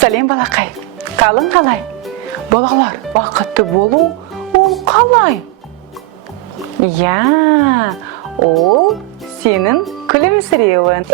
Сәлем балақай, қалың қалай? Балалар, бақытты болу, ол қалай? Я, ол сенің күлімсіреуін.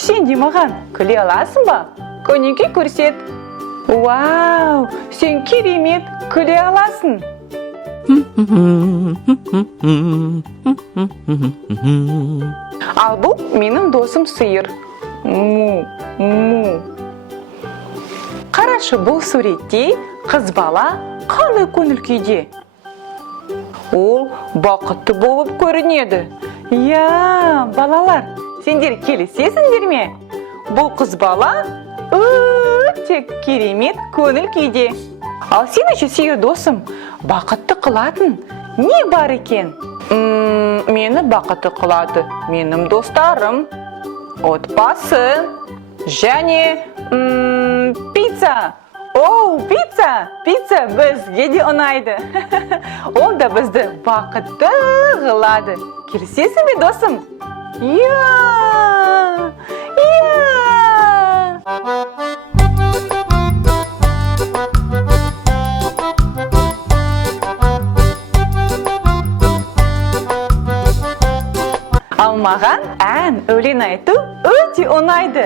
Сен де маған күле аласың ба? Көнеке көрсет. Вау, сен керемет күле аласың. Ал бұл менің досым сиыр. Му. Қарашы, бұл суретте қыз бала қандай көңіл күйде? Ол бақытты болып көрінеді. Я, балалар, сендер келісесіңдер ме? Бұл қыз бала өте керемет көңіл күйде. Ал сен үшін сиыр досым, бақытты қылатын не бар екен? Мені бақытты қылады менің достарым, отбасы және пицца. Оу, пицца бізге де ұнайды. Ол да бізді бақытты қылады. Келісесің бе досым? Я! Ал маған ән, өлең айту өте ұнайды.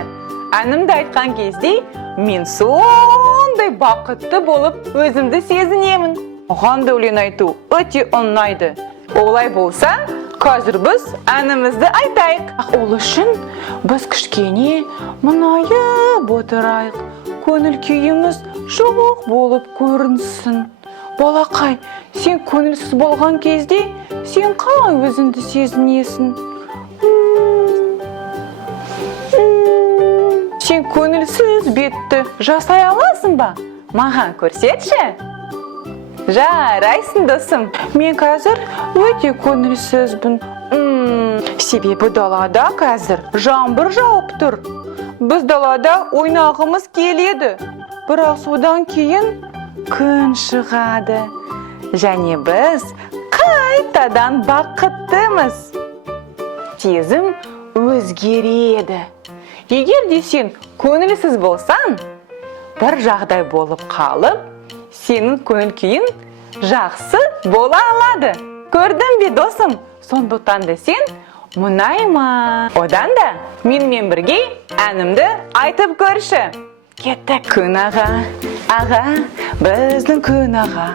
Әнімді айтқан кезде мен сондай бақытты болып өзімді сезінемін. Оған да өлең айту өте ұнайды. Олай болса, қазір біз әнімізді айтайық. Ол үшін біз кішкене мұңайып отырайық. Көңіл күйіміз жоқ болып көрінсін. Балақай, сен көңілсіз болған кезде сен қалай өзіңді сезінесің? Сен көңілсіз бетті жасай аласың ба? Маған көрсетші. Жарайсың досым. Мен қазір өте көңілсізбін. Себебі далада қазір жаңбыр жауып тұр. Біз далада ойнағымыз келеді. Бірақ содан кейін күн шығады. Және біз қайтадан бақыттымыз. Сезім өзгереді. Егер де сен көңілсіз болсаң, бір жағдай болып қалып, сенің көңіл күйің жақсы бола алады. Көрдің бе досым? Сондықтан да сен мұнайма. Одан да менімен бірге әнімді айтып көрші. Кеттік. Күн аға, біздің күн аға,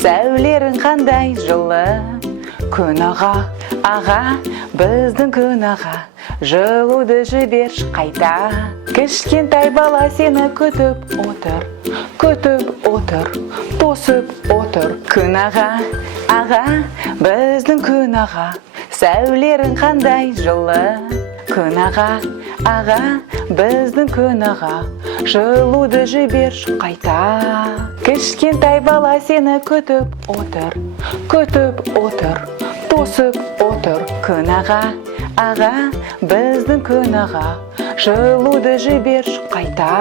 сәулерің қандай жылы. Күн аға, біздің күн аға, жылуды жіберші қайта. Кішкентай бала сені күтіп отыр, тосып отыр. Күн аға, біздің күн аға, сәулерің қандай жылы. Күн аға, біздің күн аға, жылуды жіберші қайта. Кішкентай бала сені күтіп отыр, тосып отыр. Күн аға, біздің күн аға, жылуды жіберші қайта.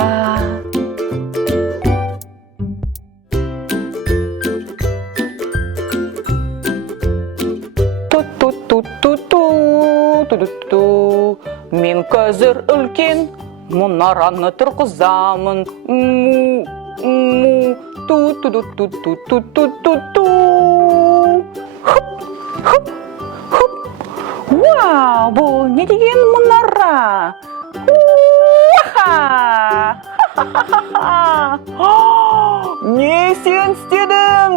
Мен қазір үлкен мұнараны тұрғызамын. Вау, бұл не деген мұнара? Не сен істедің?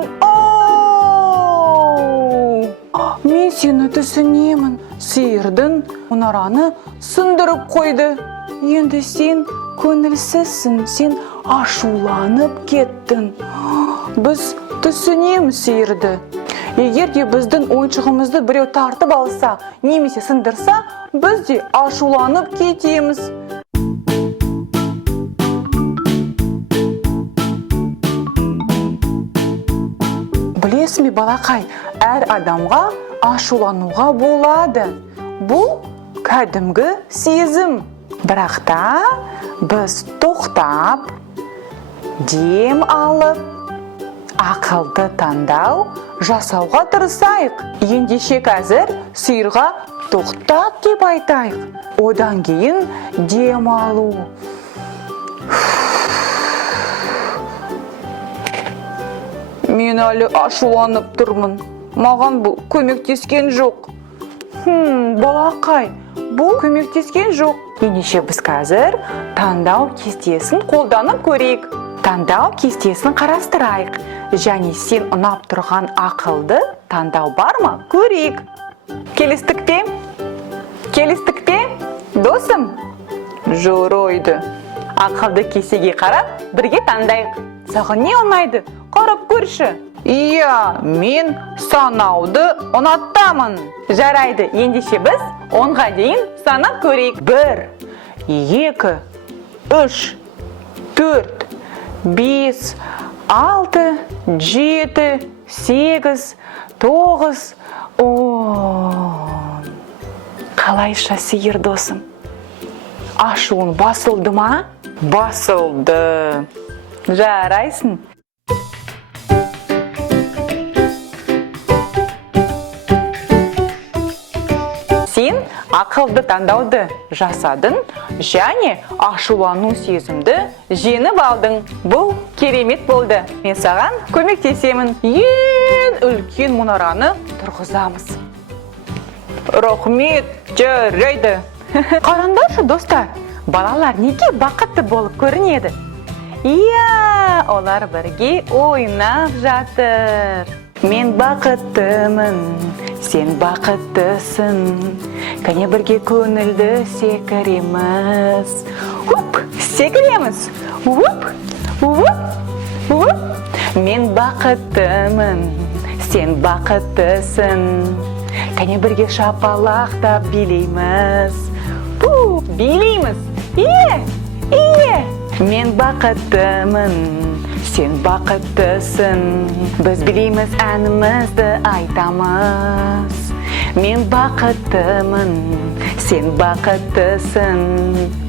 Мен сені түсінемін. Сиырдың мұнараны сындырып қойды. Енді сен көңілсізсің, сен ашуланып кеттің. Біз түсінеміз сиырды. Егер де біздің ойыншығымызды біреу тартып алса, немесе сындырса, біз де ашуланып кетеміз. Білесің бе, балақай, әр адамға ашулануға болады. Бұл кәдімгі сезім. Бірақ та біз тоқтап, дем алып, ақылды таңдау жасауға тырысайық. Ендеше қазір сиырға тоқтат деп айтайық. Одан кейін демалу. Мен әлі ашуланып тұрмын. Маған бұл көмектескен жоқ. Балақай, бұл көмектескен жоқ. Ендеше біз қазір таңдау кестесін қолданып көрейік. Таңдау кестесін қарастырайық. Және сен ұнап тұрған ақылды таңдау бар ма? Көрейік. Келістік пе? Келістік пе? Досым? Жарайды. Ақылды кестеге қарап, бірге таңдайық. Саған не ұнайды? Қарап көрші. Иә, мен санауды ұнатамын. Жарайды, ендеше біз 10-ға дейін санап көрейік. 1, 2, 3, 4, 5, 6, 7, 8, 9, 10. Қалайша сиыр досым? Ашуың басылды ма? Басылды. Жарайсың. Сен ақылды таңдауды жасадың және ашулану сезімді жеңіп алдың. Бұл керемет болды. Мен саған көмектесемін. Ең үлкен мұнараны тұрғызамыз. Рахмет, жарайды. Қараңдаршы достар, балалар неге бақытты болып көрінеді? Иә, олар бірге ойнап жатыр. Мен бақыттымын, сен бақыттысың. Кәне бірге көңілді секіреміз. Секіреміз. Мен бақыттымын, сен бақыттысың. Кәне бірге шапалақтап билейміз. Билейміз. Мен бақыттымын, сен бақыттысың. Біз білейміз, әнімізді айтамыз. Мен бақыттымын, сен бақыттысың.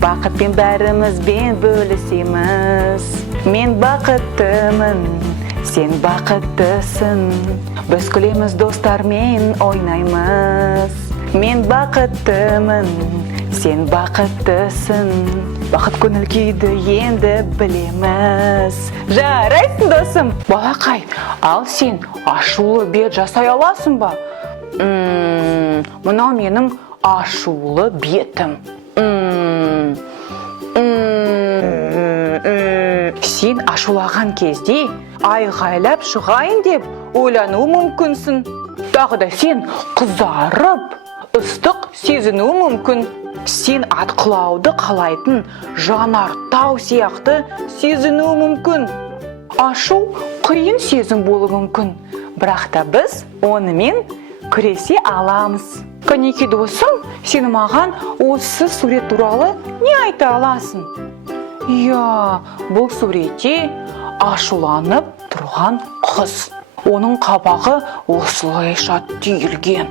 Бақытпен бәрімізбен бөлісеміз. Мен бақыттымын, сен бақыттысың. Біз күлеміз, достармен ойнаймыз. Мен бақыттымын, сен бақыттысың. Бақыт көңіл күйді енді білеміз. Жарайсың досым. Балақай, ал сен ашулы бет жасай аласың ба? Мынау менің ашулы бетім. Сен ашулаған кезде айғайлап шығайын деп ойлану мүмкінсің. Тағы да сен қызарып, ыстық сезіну мүмкін. Сен атқылауды қалайтын жанартау сияқты сезіну мүмкін. Ашу қиын сезім болуы мүмкін. Бірақ та біз онымен күресе аламыз. Кәнеки досым, сен маған осы сурет туралы не айта аласың? Иә, бұл суретте ашуланып тұрған қыз. Оның қабағы осылайша түйілген.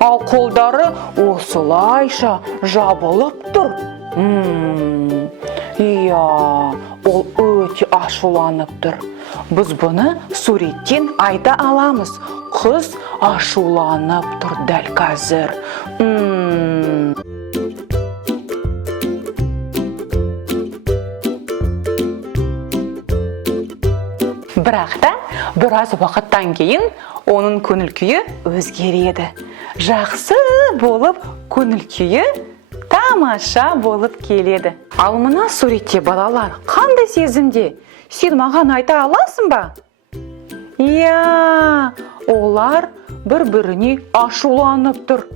Ал қолдары осылайша жабылып тұр. Иә, ол өте ашуланып тұр. Біз бұны суреттен айта аламыз. Қыз ашуланып тұр дәл қазір. Бірақ та біраз уақыттан кейін оның көңіл күйі өзгереді. Жақсы болып, көңіл күйі тамаша болып келеді. Ал мына суретте балалар қандай сезімде? Сен маған айта аласың ба? Иә, олар бір-біріне ашуланып тұр.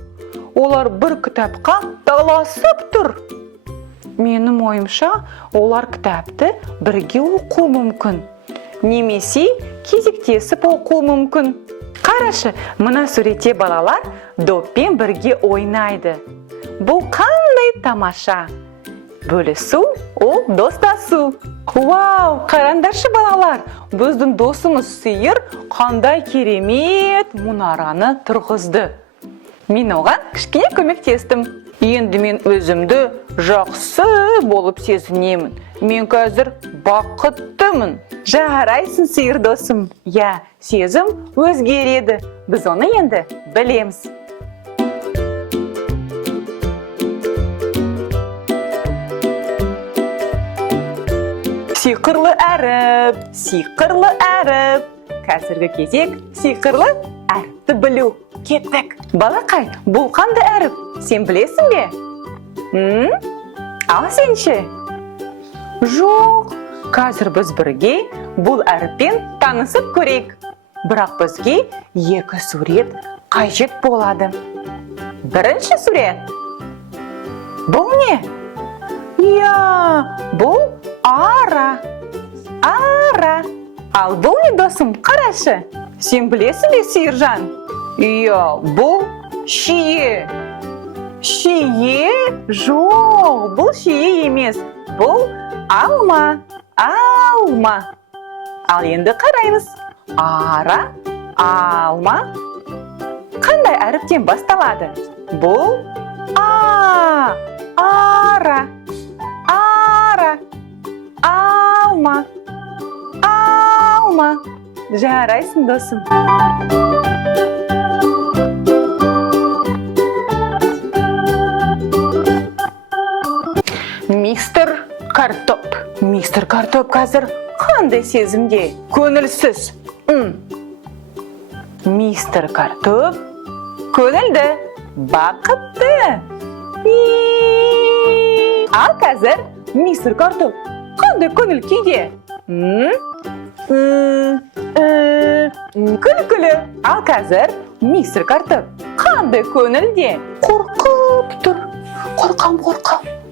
Олар бір кітапқа таласып тұр. Менің ойымша, олар кітапты бірге оқу мүмкін. Немесе кезектесіп оқу мүмкін. Қарашы, мына суретте балалар доппен бірге ойнайды. Бұл қандай тамаша. Бөлісу, ол достасу. Вау, қараңдаршы балалар, біздің досымыз сиыр қандай керемет мұнараны тұрғызды. Мен оған кішкене көмектестім. Енді мен өзімді жақсы болып сезінемін. Мен қазір бақыттымын. Жарайсың, сиыр досым. Я, сезім өзгереді. Біз оны енді білеміз. Сиқырлы әріп, сиқырлы әріп. Қазіргі кезек сиқырлы әріпті білу. Кеттік. Балақай, бұл қандай әріп? Сен білесің бе? Ал сенші? Жоқ, қазір біз бірге бұл әріппен танысып көрейік. Бірақ бізге екі сурет қажет болады. Бірінші сурет. Бұл не? Бұл ара. Ара. Ал бұл не, досым, қарашы. Сен білесің бе, Сиыржан? Бұл шие. Шие? Жоқ, бұл шие емес. Бұл алма. Алма. Ал енді қараймыз. Ара, алма. Қандай әріптен басталады? Бұл ара. Ара. Алма. Алма. Жарайсың, досым. Мистер Картоп. Мистер Картоп қазір қандай сезімде? Көңілсіз. Мистер Картоп көңілді, бақытты. Ал қазір мистер Картоп қандай көңіл күйде? Күлкілі. Ал қазір мистер Картоп қандай көңілде? Қорқып тұр. Қорқам.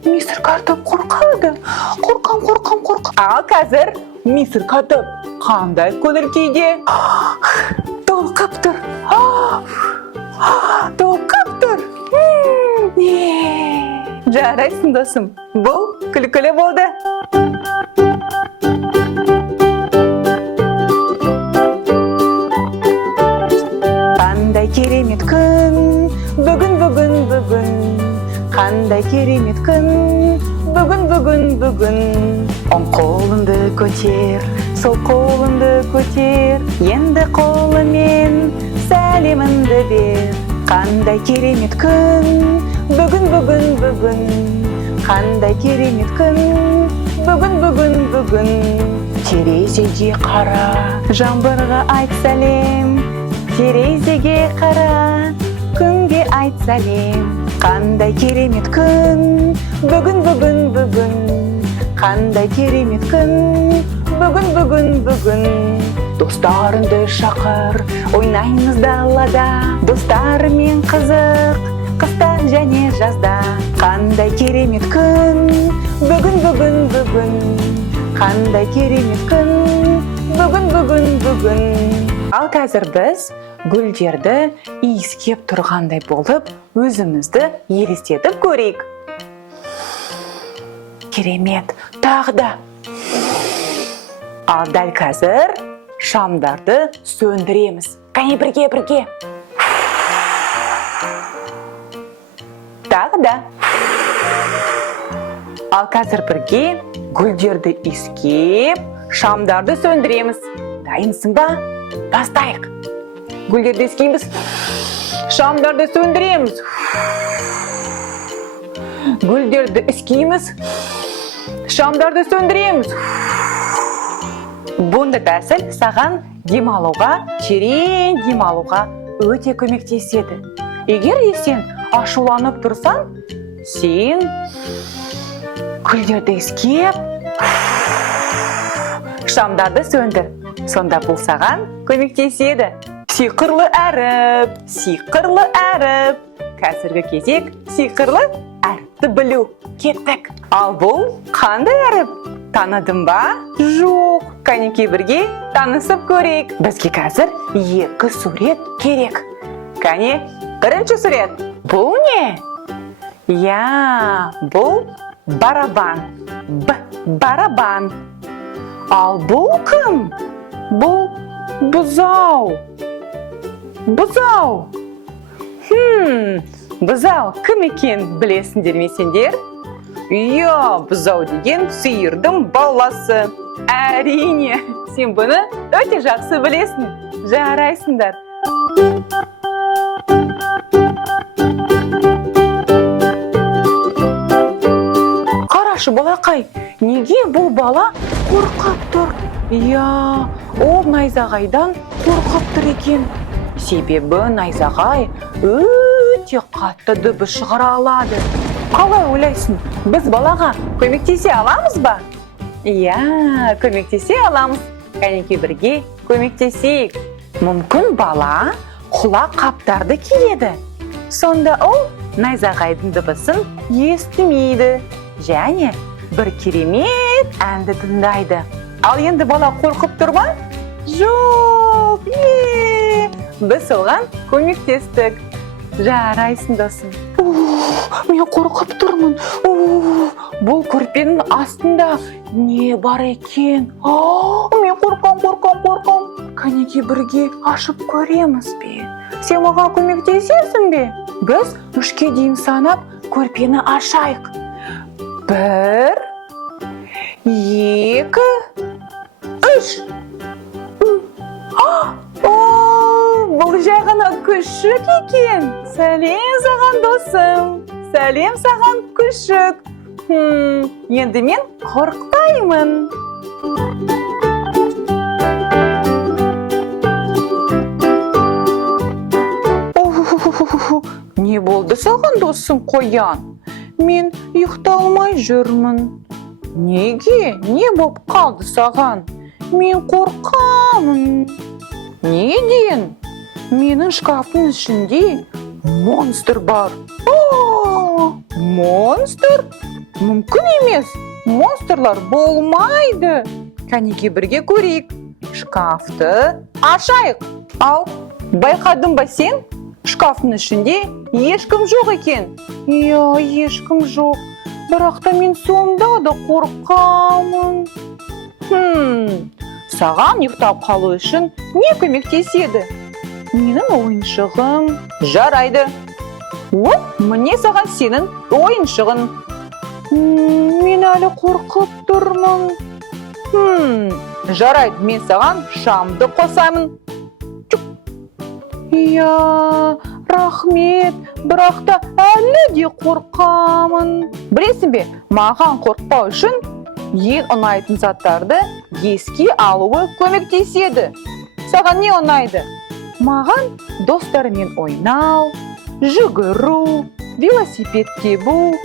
Мистер Картоп қорқады. Қорқам. Ал қазір мистер Картоп қандай көңіл күйде? Толқып тұр. Жарайсың, досым. Бұл күлкілі болды. Қандай керемет күн, бүгін. Қандай керемет күн, бүгін. Оң қолыңды көтер, сол қолыңды көтер. Енді қолымен сәлеміңді бер. Қандай керемет күн, бүгін. Қандай керемет күн, бүгін. Терезеге қара, жаңбырға айт сәлем. Терезеге қара, күнге айт сәлем. Қандай керемет күн, бүгін. Қандай керемет күн, бүгін. Достарыңды шақыр, ойнаймыз далада. Достарымен қызық, қыста және жазда. Қандай керемет күн, бүгін. Қандай керемет күн, бүгін. Ал қазір біз гүлдерді иіскеп тұрғандай болып, өзімізді елестетіп көрейік. Керемет, тағы да. Ал дәл қазір шамдарды сөндіреміз. Қане бірге. Тағы да. Ал қазір бірге гүлдерді иіскеп, шамдарды сөндіреміз. Дайынсың ба? Бастайық. Гүлдерді иіскейміз. Шамдарды сөндіреміз. Гүлдерді иіскейміз. Шамдарды сөндіреміз. Бұндай тәсіл саған демалуға, терең демалуға өте көмектеседі. Егер сен ашуланып тұрсаң, сен гүлдерді иіскеп, шамдарды сөндір. Сонда бұл саған көмектеседі. Сиқырлы әріп. Қазіргі кезек сиқырлы әріпті білу. Кеттік. Ал бұл қандай әріп? Таныдың ба? Жоқ. Қанекей бірге танысып көрейік. Бізге қазір екі сурет керек. Қане, бірінші сурет. Бұл не? Бұл барабан. Барабан. Ал бұл кім? Бұл бұзау. Бұзау кім екен білесіңдер ме сендер? Иә, бұзау деген сиырдың баласы. Әрине, сен бұны өте жақсы білесің. Жарайсыңдар. Қарашы, балақай, неге бұл бала қорқып тұр? Иә, ол найзағайдан қорқып тұр екен. Себебі найзағай өте қатты дыбыс шығара алады. Қалай ойлайсың, біз балаға көмектесе аламыз ба? Иә, көмектесе аламыз. Кәнекей бірге көмектесейік. Мүмкін бала құлақ қаптарды киеді. Сонда ол найзағайдың дыбысын естімейді. Және бір керемет әнді тыңдайды. Ал енді бала қорқып тұр ма? Жоқ, біз оған көмектестік. Жарайсың досым. Мен қорқып тұрмын. Бұл көрпенің астында не бар екен? Мен қорқам. Кәнекей бірге ашып көреміз бе? Сен маған көмектесесің бе? Біз 3-ке дейін санап көрпені ашайық. 1, 2, 3. Бұл жай ғана күшік екен. Сәлем саған досым. Сәлем саған күшік. Енді мен қорықпаймын. Не болды саған досым қоян? Мен ұйықталмай жүрмін. Неге? Не болып қалды саған? Мен қорқамын. Неден? Менің шкафтың ішінде монстр бар. Монстр? Мүмкін емес. Монстрлар болмайды. Кәнекей бірге көрейік. Шкафты ашайық. Ал, байқадың ба сен? Шкафтың ішінде ешкім жоқ екен. Иә, ешкім жоқ. Бірақ та мен сонда да қорқамын. Саған ұйықтап қалу үшін не көмектеседі? Менің ойыншығым. Жарайды. Міне саған сенің ойыншығын. Мен әлі қорқып тұрмын. Жарайды, мен саған шамды қосамын. Иә, рахмет, бірақ та әлі де қорқамын. Білесің бе, маған қорқпау үшін ең ұнайтын заттарды еске алуы көмектеседі. Саған не ұнайды? Маған достармен ойнау, жүгіру, велосипед тебу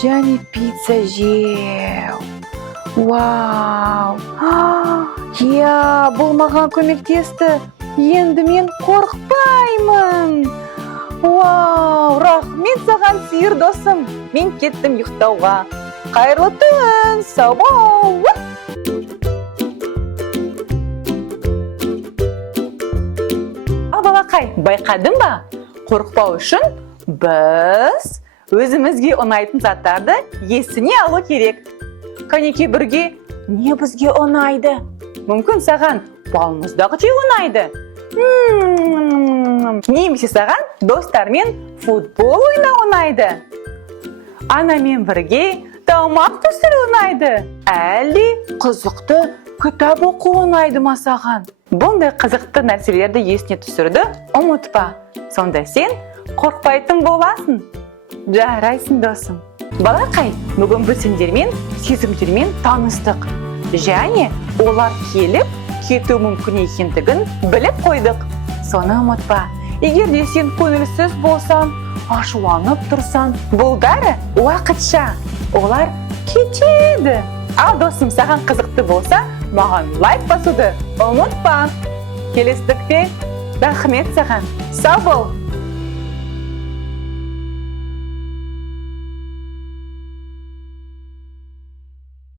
және пицца жеу. Вау! Иә, бұл маған көмектесті. Енді мен қорқпаймын. Вау, рахмет саған сиыр досым. Мен кеттім ұйықтауға. Қайырлы түн, сау бол. Балақай, байқадың ба? Қорқпау үшін біз өзімізге ұнайтын заттарды есіне алу керек. Кәнекей бірге не бізге ұнайды? Мүмкін саған балмұздақ жеу ұнайды. Немесе саған достармен футбол ойнау ұнайды. Анамен бірге тамақ пісіру ұнайды. Әлде қызықты кітап оқу ұнайды ма саған? Бұндай қызықты нәрселерді есіне түсіруді ұмытпа. Сонда сен қорқпайтын боласың. Жарайсың досым. Балақай, бүгін біз сендермен сезімдермен таныстық. Және олар келіп кету мүмкін екендігін біліп қойдық. Соны ұмытпа. Егер де сен көңілсіз болсаң, ашуланып тұрсаң, бұл бәрі уақытша. Олар кетеді. Ал досым, саған қызықты болса, маған лайк басуды ұмытпа. Келестікте рахмет саған. Сау бол.